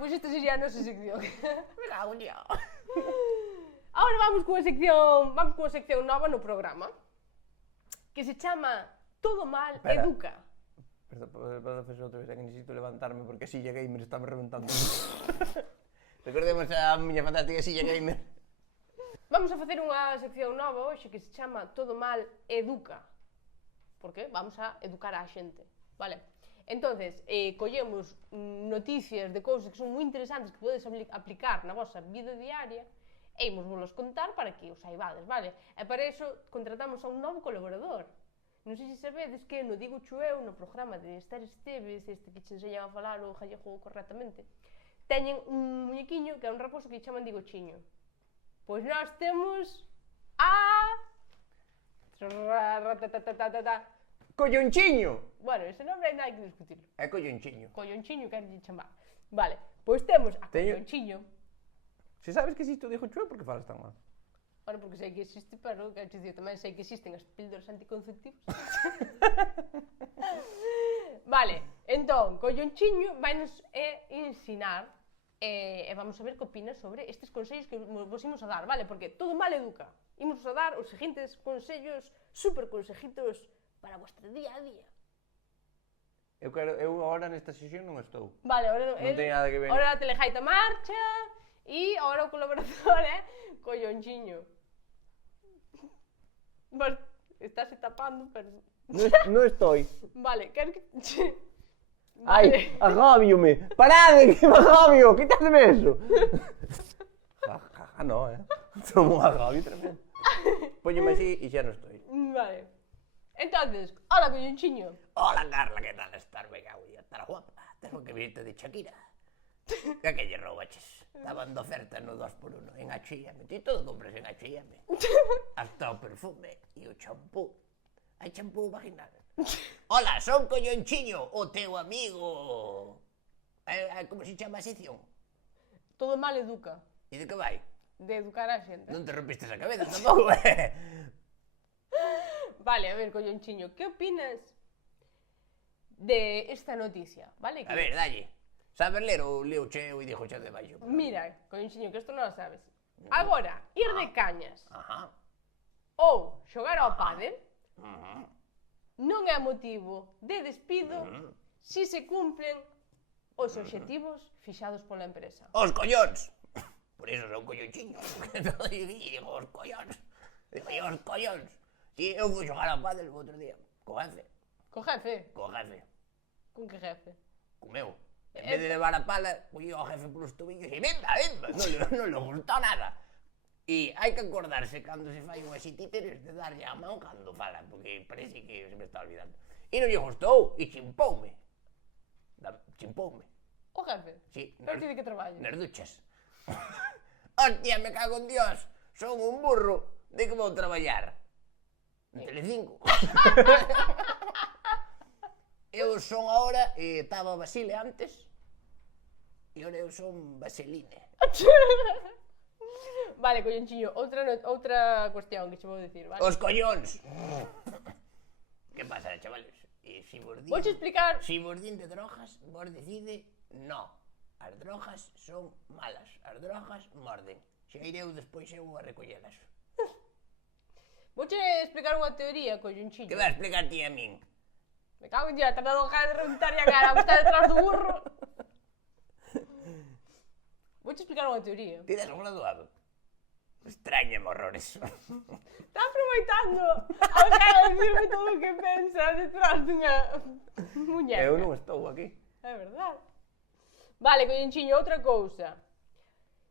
pois esta sería a nosa sección. Me cago en Dios. Ahora vamos cunha sección nova no programa que se chama Todo mal Espera. educa. Perdón, pode facer outra vez, é que necesito levantarme porque a silla gamer está me reventando. Recordemos a miña fantástica silla gamer. Vamos a facer unha sección nova hoxe que se chama Todo mal educa. Porque vamos a educar á xente, vale? Entonces, collemos noticias de cousas que son moi interesantes que podedes aplicar na vosa vida diaria e imos volos contar para que os saibades, vale? E para iso contratamos a un novo colaborador. Non sei se sabedes que no Digo Eu, no programa de Esther Esteves, este que che enseñan a falar o gallego correctamente, teñen un muñequiño que é un raposo que chaman Digochiño. Pois nós temos a... Collonchiño! Bueno, ese nombre non hai que discutirlo. É collonchiño. Collonchiño quero lle chamar. Vale, pois temos a Teño- Collonchiño. Se sabes que existe o Digo Chue, por que falas tan mal? Bueno, porque sei que existe, pero quero dicir, tamén sei que existen as píldoras anticonceptivas. Vale, entón, Collonchiño vainos ensinar e vamos a ver que opinas sobre estes consellos que vos imos a dar, vale? Porque todo mal educa. Imos a dar os seguintes consellos, super consejitos para o vostro día a día. Eu agora nesta sesión non estou. Vale, ahora Non teño nada que ver. Ahora a Telejaita marcha e ahora o colaborador é Collonchiño. Vas, estás tapando, pero... Non estou. Vale, queres que... Ai, agobiome. Parade, que me agobio. Quitadme eso. Jaja, no, Somos un agobio tremendo. Póñeme así e xa non estou. Vale. Entonces, hola Collonchiño. Hola, Carla, ¿qué tal estás? Me cago en Dios, estar guapa. Tengo que viste de Shakira. ¿Qué que lle roubaches? Estaban de oferta no 2x1 en H&M. Ti todo compras en H&M. Hasta o perfume e o champú. Hai champú vaginal. Hola, son Collonchiño, o teu amigo. Como se chama a sección? Todo mal educa. E de que vai? De educar a xente. Non te rompiste a cabeza tampouco, Vale, a ver, collonchiño, que opinas de esta noticia, vale? A ver, dalle. Sabes ler ou leo cheo e dixo cheo de baixo? Mira, collonchiño, que isto non lo sabes. Agora, ir de cañas Ajá. ou xogar ao pádel non é motivo de despido si se cumplen os obxectivos fixados pola empresa. Os collóns. Por iso son collonchiños. Digo, os collóns. Digo, os collóns. Si, eu fui xogar ao pádel o outro día. Co jefe. Co jefe? Co jefe. Con que jefe? Co meu. En vez de levar a pala, collí ao jefe polos tobillos e venga, venga. Non le gustou nada. E hai que acordarse cando se fai unhas títeres de darlle a man cando falan, porque parece que se me está olvidando. E non lle gustou, e chimpoume. Chimpoume. O jefe? Sí, Pero ti de que traballas? nas duchas. Hostia, me cago en Dios. Son un burro. De que vou traballar? En Telecinco. Eu son ahora, estaba Basile antes, e ahora eu son Vaseline. Vale, collonchiño, outra cuestión que che vou dicir, vale? Os collóns. Que pasa, chavales? Si vos din... Vouche explicar... Si vos din de drogas, vos decide no. As drogas son malas, as drogas morden. Xa ireu despois eu a recollelas. Vouche explicar unha teoría, collonchiño. Que vai a explicar ti a min? Me cago en Dios, te has dado ganas de reventar a cara, vos está detrás do burro. Vouche explicar unha teoría. Ti des un graduado? Extrañame horrores. Está aproveitando a cara de decirme todo o que pensa detrás dunha muñeca. Eu non estou aquí. É verdade. Vale, collonchiño, outra cousa.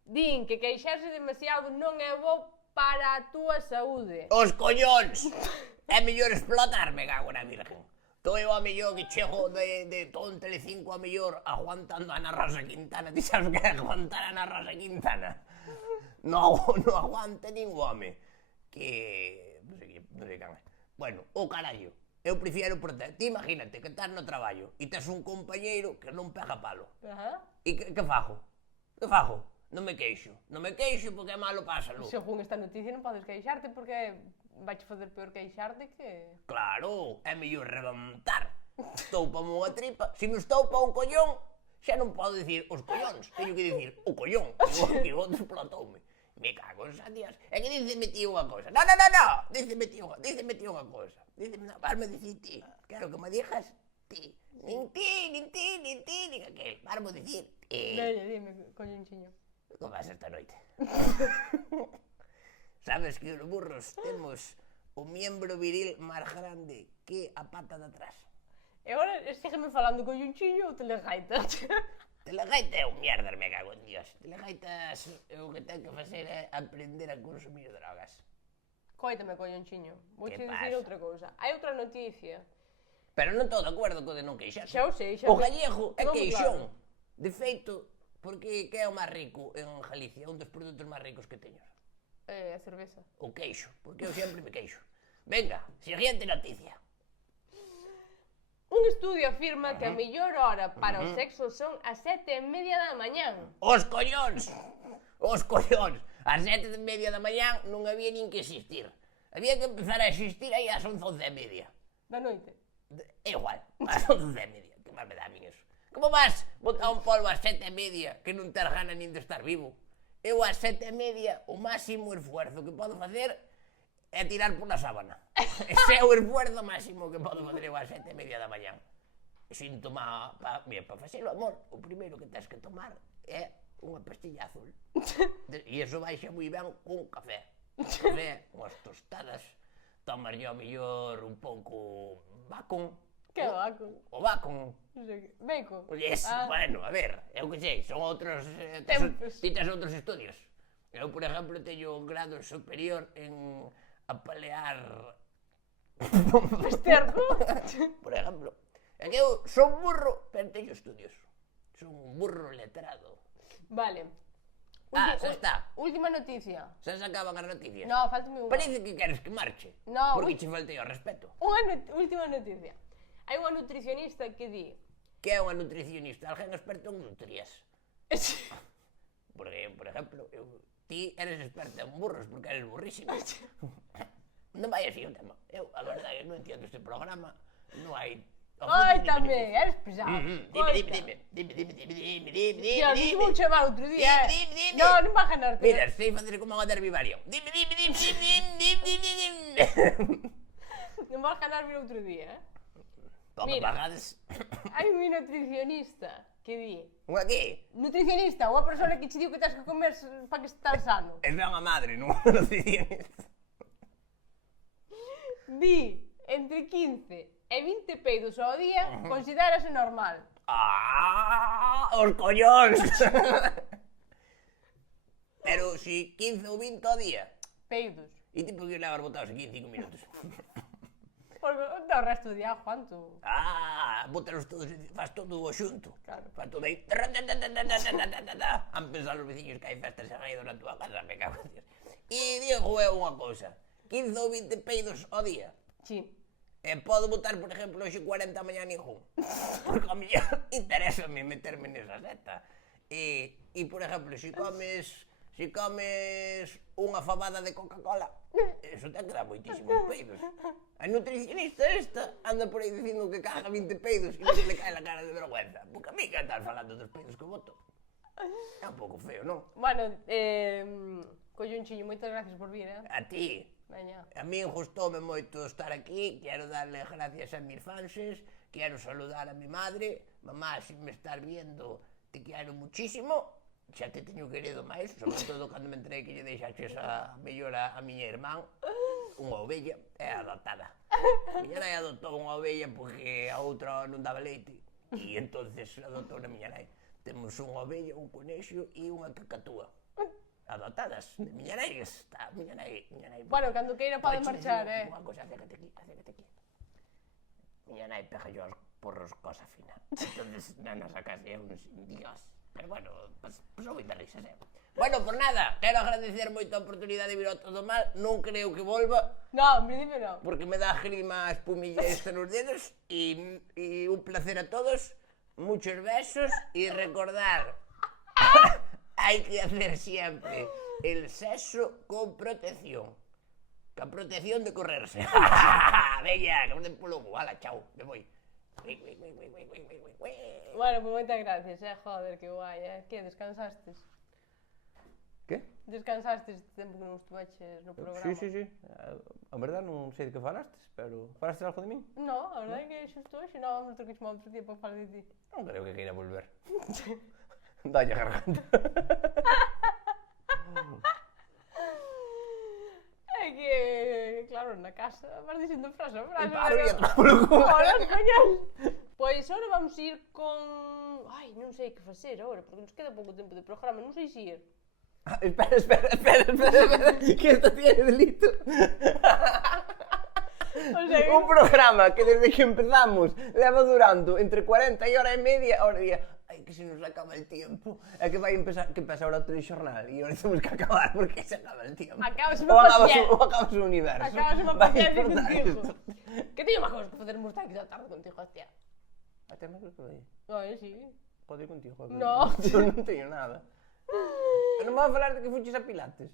Din que queixarse demasiado non é bo para a túa saúde. Os collóns! É mellor explotarme, cago na virgen. Tô eu a mellor que chego de todo en Telecinco a mellor aguantando a Ana Rosa Quintana. Ti sabes que é aguantar a Ana Rosa Quintana? Non aguanta nin o home. Que... non sei can é. Bueno, o carallo. Eu prefiero portar. Ti imagínate que estás no traballo e tes un compañeiro que non pega palo. E que fago? Que fago? Non me queixo. Non me queixo porque é malo pásalo. Según esta noticia non podes queixarte porque vai fazer peor queixarte que... Claro, é mellor rebentar. Estoupame unha tripa. Se me estoupa un collón, xa non podo dicir os collóns. Teño que dicir o collón. Que o outro explotoume. Me cago en San Dios. É que díceme ti unha cousa. No. Díceme ti unha cousa. Varme dicir ti. Quero que me dixas ti. Nin aquel. Varme dicir ti. Veña, dime, collonchiño. Como vas esta noite? Sabes que os burros temos o miembro viril máis grande que a pata de atrás. E agora sígueme falando collonchiño ou telegaitas? Telegaita é un mierder, me cago en Dios. Telegaitas o que ten que facer é aprender a consumir drogas. Coítame, collonchiño. Vouche Que dicir pasa? outra cousa. Hai outra noticia. Pero non estou de acuerdo co de non queixarse. Xa o sei, xa O sei. gallego é Non, queixón. claro. De feito, porque que é o máis rico en Galicia? Un dos produtos máis ricos que teño. A cerveza. O queixo, porque eu sempre me queixo. Venga, siguiente noticia. Un estudio afirma que a mellor hora para o sexo son as 7:30 da mañán. Os collóns! Os collóns! Ás 7:30 da mañán non había nin que existir. Había que empezar a existir aí ás 11:30. Da noite. É igual, ás 11:30. Que mal me dá a min eso. Como vas botar un polvo ás 7:30 que non ter gana nin de estar vivo? Eu ás 7:30 o máximo esfuerzo que podo facer é tirar pola sábana. Ese é o esfuerzo máximo que podo facer eu ás 7:30 da mañán. Síntoma, para facelo, amor, o primeiro que tens que tomar é unha pastilla azul. E iso baixa moi ben con café. Café, unhas tostadas, tomas yo a mellor un pouco bacon. Que bacon? O bacon. Non sei que... Bacon? Yes, bueno, a ver, eu que sei, son outros... Tempos. Ti tes outros estudios. Eu, por exemplo, teño un grado superior en apalear... Esterco? Por exemplo. É que eu son burro, pero teño estudios. Son un burro letrado. Vale. Xa está. Última noticia. Xa se acaban as noticias. No, faltame unha. Parece que queres que marche. No, Porque che faltei ao respeto. Unha última noticia. Hai unha nutricionista que di que é unha nutricionista? Alguén experto en nutrias? Porque, por exemplo, ti eres experta en burros porque eres burrísima. Non vai así o tema. Eu, a verdade, non entiendo este programa. Non hai... Ai, tamén, eres pesado. Dime. Tío, non te vou chamar outro día, Non, non vai ganar. Mira, sei facer como unha derbivario. Dime. Non vai ganar vir outro día, Pouco Mira. pagades. Hai un nutricionista que di... Unha que? Nutricionista, unha persona que che diu que tens que comer para que estás sano. É unha madre, non unha nutricionista. Di, entre 15 e 20 peidos ao día, considérase normal. Os collóns! Pero si 15 ou 20 ao día, Peidos. e ti podías levar botados aquí en 5 minutos. Porque o resto do día, ¿cuánto? Bótalos todos, faz todo o xunto. Claro. Faz todo aí. Han pensado os veciños que hai festas sagradas na tua casa, me cago en Dios. E digo eu unha cousa, 15 ou 20 peidos ao día. Sí. Podo botar, por exemplo, hoxe 40 a mañá ningún. Porque a mellor interésame meterme nesa seta. E, por exemplo, se comes unha fabada de Coca-Cola, eso te queda moitísimos peidos. A nutricionista esta anda por aí dicindo que caga 20 peidos e non se le cae la cara de vergüenza. Porque a mí que estás falando dos peidos que boto. É un pouco feo, non? Bueno, collonchiño, moitas gracias por vir, A ti. Veña. A min gustoume moito estar aquí, quero darle gracias a mis fanses, quero saludar a mi madre, mamá, se me estás viendo, te quero muchísimo, xa te teño querido máis, sobre todo cando me enterei que lle deixaches a mellora a miña irmán, unha ovella, é adoptada. Miña nai adoptou unha ovella porque a outra non daba leite, e entonces adoptou na miña nai. Temos unha ovella, un conexo e unha cacatúa. Adoptadas, de miña nai, está, miña nai. Bueno, cando queira pode marchar, Unha cosa, acércate aquí. Miña nai pega yo os porros cosa fina. Entonces, na nosa casa é un dios. Pero bueno, pues son moitas risas, Bueno, por nada, quero agradecer moito a oportunidade de vir ao Todo Mal, non creo que volva, No, en principio no. porque me dá grima a espumilla esta nos dedos, e un placer a todos, muchos besos, e recordar... Hai que hacer siempre el sexo con protección. Con protección de correrse. Bella, que me den polo cu. Hala, chao, me voy. Bueno, pues moitas gracias, joder, que guai, Que, descansastes? Que? Descansastes este tempo que non estuveches no programa? Sí. A verdade non sei de que falastes, pero falastes algo de min? No, a verdade é que xusto hoxe non vamos ter que chamar outro día para falar de ti. Non creo que queira volver. Dalle a garganta. É que, claro, na casa vas dicindo frase a frase. Paro e atrás polo cu. Hola, español. Pois agora vamos ir con... Ai, non sei que facer agora, porque nos queda pouco tempo de programa, non sei se ir. Espera, que esto tiene delito. O sea, Un programa que desde que empezamos leva durando entre 40 e hora e media, ahora día, ai, que se nos acaba el tiempo, é que vai empezar, que pasa ahora o telexornal, e ahora temos que acabar porque se acaba el tiempo. Acabas ou acabas o universo. Acabas unha Vai paciencia explotar contigo. esto. Que teño máis cosas que facer mortal que da tarde contigo, hostia. Até máis que aí. Ai, sí. Pode ir contigo. No. Eu non teño nada. Non me vas a falar de que fuches a Pilates.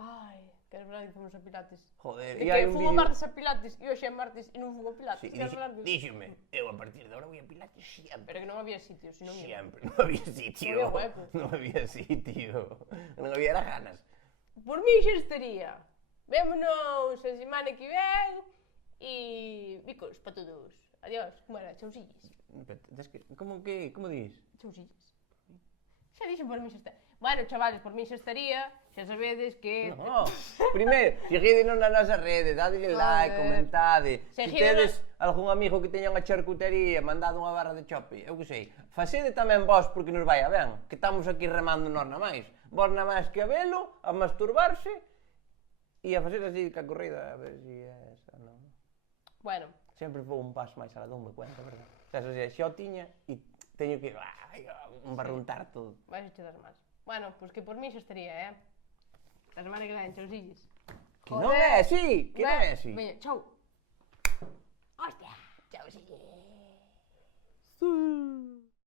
Ai, que é verdade que fomos a Pilates. Joder, De e hai que un fumo vídeo... martes a Pilates e hoxe é martes e non fumo a Pilates. Sí, Queres falar disso? díxome, eu a partir de ahora voy a Pilates siempre. Pero que non había sitio, senón ia. Siempre, non había sitio. Non había hueco. Non había sitio. Non había era ganas. Por mí xa estaría. Vémonos a semana que ven e bicos para todos. Adiós, como era? Chausilles. Como dis? Chausilles. Xa dixen por mí xa está. Bueno, chavales, por mí xa estaría. Xa sabedes que... No, primeiro, seguídenos na nosa rede, dadelle like, comentade. Se tedes algún amigo que teña unha charcutería, mandade unha barra de chope, eu que sei. Facede tamén vos porque nos vai a ben, que estamos aquí remando nós na máis. Vos na máis que a velo, a masturbarse e a facer así ca corrida, a ver se é esa, non. Bueno. Sempre vou un paso máis alá, dou-me cuenta, verdad? O sea, xa o tiña e teño que barruntar todo. Vais a echar máis. Bueno, pois que por mí xa estaría, A semana que ven, chausilles. Que non é así, que non é así. Veña, chau. Hostia, chao, sí. Sí.